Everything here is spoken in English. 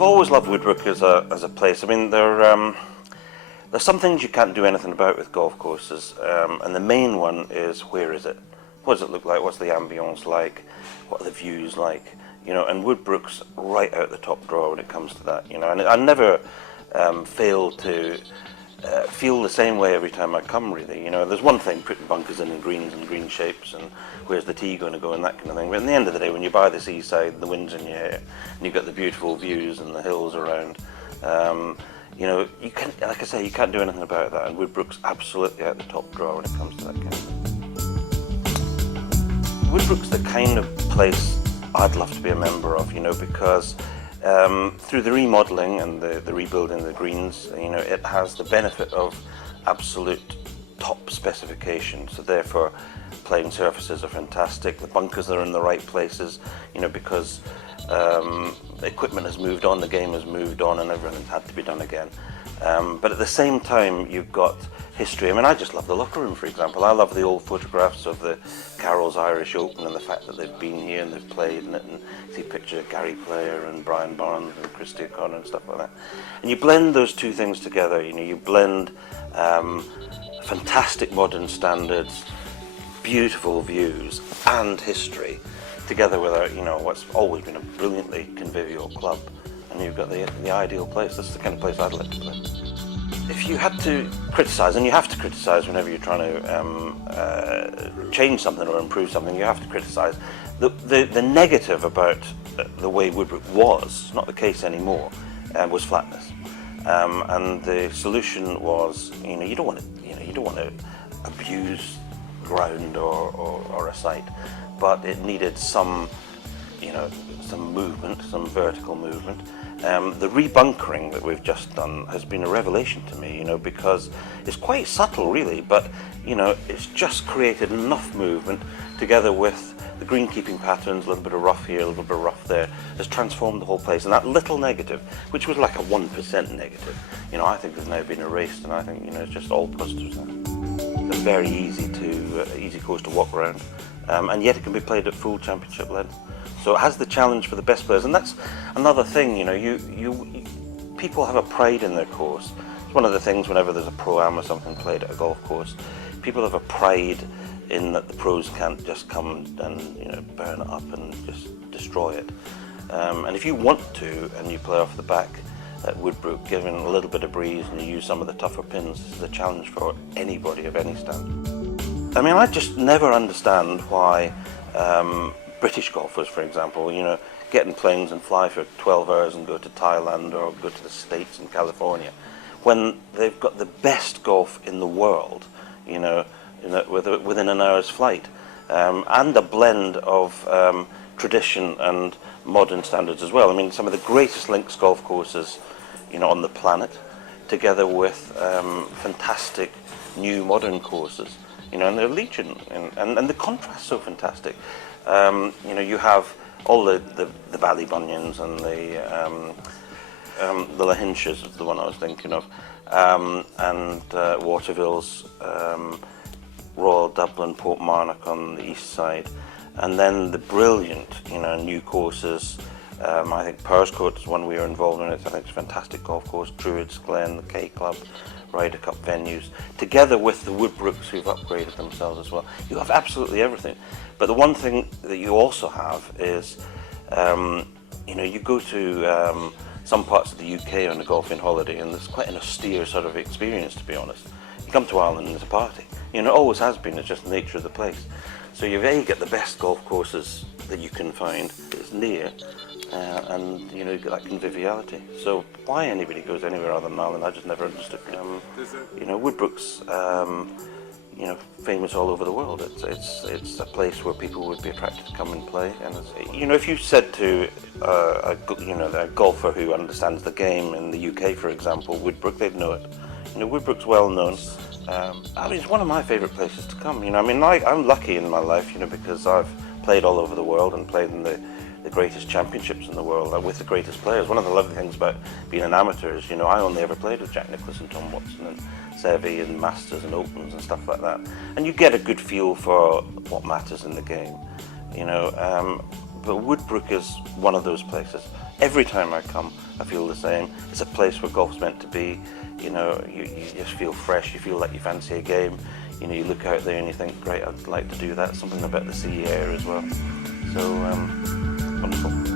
I've always loved Woodbrook as a place. I mean, there's some things you can't do anything about with golf courses, and the main one is, where is it? What does it look like? What's the ambience like? What are the views like? You know, and Woodbrook's right out the top drawer when it comes to that. You know, and I never fail to feel the same way every time I come, really. You know, there's one thing, putting bunkers in greens and green shapes, and where's the tee going to go and that kind of thing. But at the end of the day, when you're by the seaside, the wind's in your hair, and you've got the beautiful views and the hills around, you know, you can, like I say, you can't do anything about that. And Woodbrook's absolutely out the top drawer when it comes to that kind of thing. Woodbrook's the kind of place I'd love to be a member of, you know, because through the remodelling and the rebuilding of the greens, you know, it has the benefit of absolute top specification. So therefore, playing surfaces are fantastic. The bunkers are in the right places, you know, because the equipment has moved on, the game has moved on, and everything's had to be done again. But at the same time, you've got history. I mean, I just love the locker room, for example. I love the old photographs of the Carroll's Irish Open and the fact that they've been here and they've played in it, and see pictures of Gary Player and Brian Barnes and Christy O'Connor and stuff like that. And you blend those two things together, you know, you blend fantastic modern standards, beautiful views and history together with you know, what's always been a brilliantly convivial club, and you've got the ideal place. This is the kind of place I'd like to play. If you had to criticise, and you have to criticise whenever you're trying to change something or improve something, you have to criticise. The negative about the way Woodbrook was, not the case anymore, was flatness. And the solution was, you know, you don't want to abuse ground or a site, but it needed some, you know, some movement, some vertical movement. The rebunkering that we've just done has been a revelation to me, you know, because it's quite subtle really, but you know, it's just created enough movement together with the greenkeeping patterns, a little bit of rough here, a little bit of rough there, has transformed the whole place. And that little negative, which was like a 1% negative, you know, I think has now been erased, and I think, you know, it's just all positives now. It's a very easy course to walk around, and yet it can be played at full championship length. So it has the challenge for the best players, and that's another thing. You know, people have a pride in their course. It's one of the things whenever there's a pro-am or something played at a golf course. People have a pride in that the pros can't just come and, you know, burn it up and just destroy it. And if you want to, and you play off the back at Woodbrook, given a little bit of breeze, and you use some of the tougher pins, this is a challenge for anybody of any standard. I mean, I just never understand why British golfers, for example, you know, get in planes and fly for 12 hours and go to Thailand or go to the States and California, when they've got the best golf in the world, you know, within an hour's flight, and a blend of tradition and modern standards as well. I mean, some of the greatest links golf courses, you know, on the planet, together with fantastic new modern courses, you know, and they're legion, and the contrast's so fantastic. You know, you have all the Ballybunions and the Lahinches is the one I was thinking of, and Watervilles, Royal Dublin, Portmarnock on the east side, and then the brilliant, you know, new courses. I think Perched is one we were involved in. I think it's a fantastic golf course. Druids Glen, the K Club, Ryder Cup venues, together with the Woodbrooks who've upgraded themselves as well. You have absolutely everything. But the one thing that you also have is, you know, you go to some parts of the UK on a golfing holiday, and it's quite an austere sort of experience, to be honest. You come to Ireland and there's a party. You know, it always has been. It's just the nature of the place. So you get the best golf courses that you can find. It's near. And you know, you get that conviviality. So why anybody goes anywhere other than Ireland, I just never understood. You know, Woodbrook's you know, famous all over the world. It's a place where people would be attracted to come and play. And you know, if you said to a golfer who understands the game in the UK, for example, Woodbrook, they'd know it. You know, Woodbrook's well known. I mean, it's one of my favourite places to come. You know, I mean, I'm lucky in my life, you know, because I've played all over the world and played in the greatest championships in the world with the greatest players. One of the lovely things about being an amateur is, you know, I only ever played with Jack Nicklaus and Tom Watson and Seve and Masters and Opens and stuff like that. And you get a good feel for what matters in the game, you know. but Woodbrook is one of those places. Every time I come, I feel the same. It's a place where golf's meant to be. You know, you just feel fresh. You feel like you fancy a game. You know, you look out there and you think, great, I'd like to do that. Something about the sea air as well. So wonderful.